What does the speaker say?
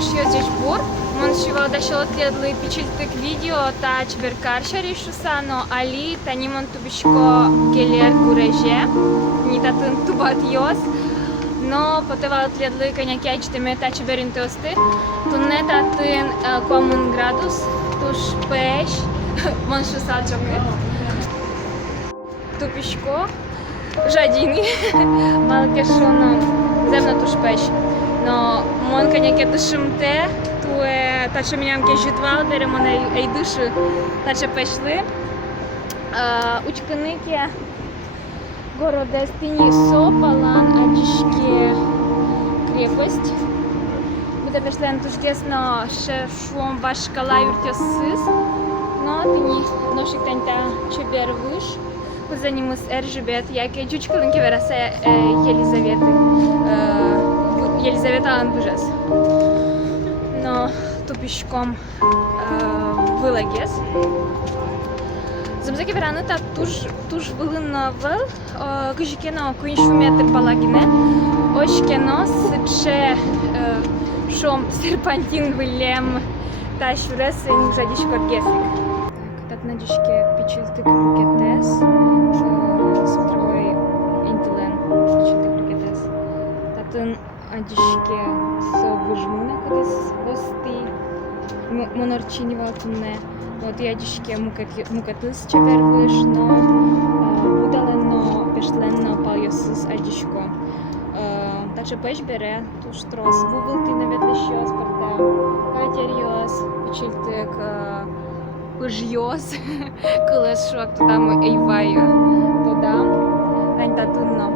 Şiyozec bur. Mon şivalda şalatledli piçiltik video ta çberkarşari şusano ali tanimon tubişko geler gureje. Nitatın tubat yos. No potevalatledli kanyakячтими та çberintosти. Tunnetatın komun gradus tuş peş. Mon şusalçoky. Tupişko. Жадіни, малкешоно земно тушпеш. Но мон коняке душимте, туе таче міням ке житвал, бере мене ей душу, таче пешли. Учканике городестині сопалан, адішке крепость. Буде пешлен туждесно ше шуом вашкала юртьосис. Но тині ношик таньта чебер виш. Кузенімус Ержебет, як і чучкалинки вераса Єлізавета Анбужес. Но тупішком вилагес. Зумзаки верану та туж вилинна вел, кожікено куіншуметр балагіне, очкено сиче шом серпантин вилем та шуресень жадішко гефік. Так, надішке пічилти крукетес. Смотровой интеллен, читый прикатес. Татын адишке со выжмуна, когда хвосты монарчини ватунне. Вот я адишке мукатыс чебер выш, но будаленно пешленно пальосыз адишко. Также пеш бере туш трос вугылты наветлещёс, парта катерьёс, пичилтык пыжьёс, кылыс шок туда мы эйваю. Туда, тань татынно.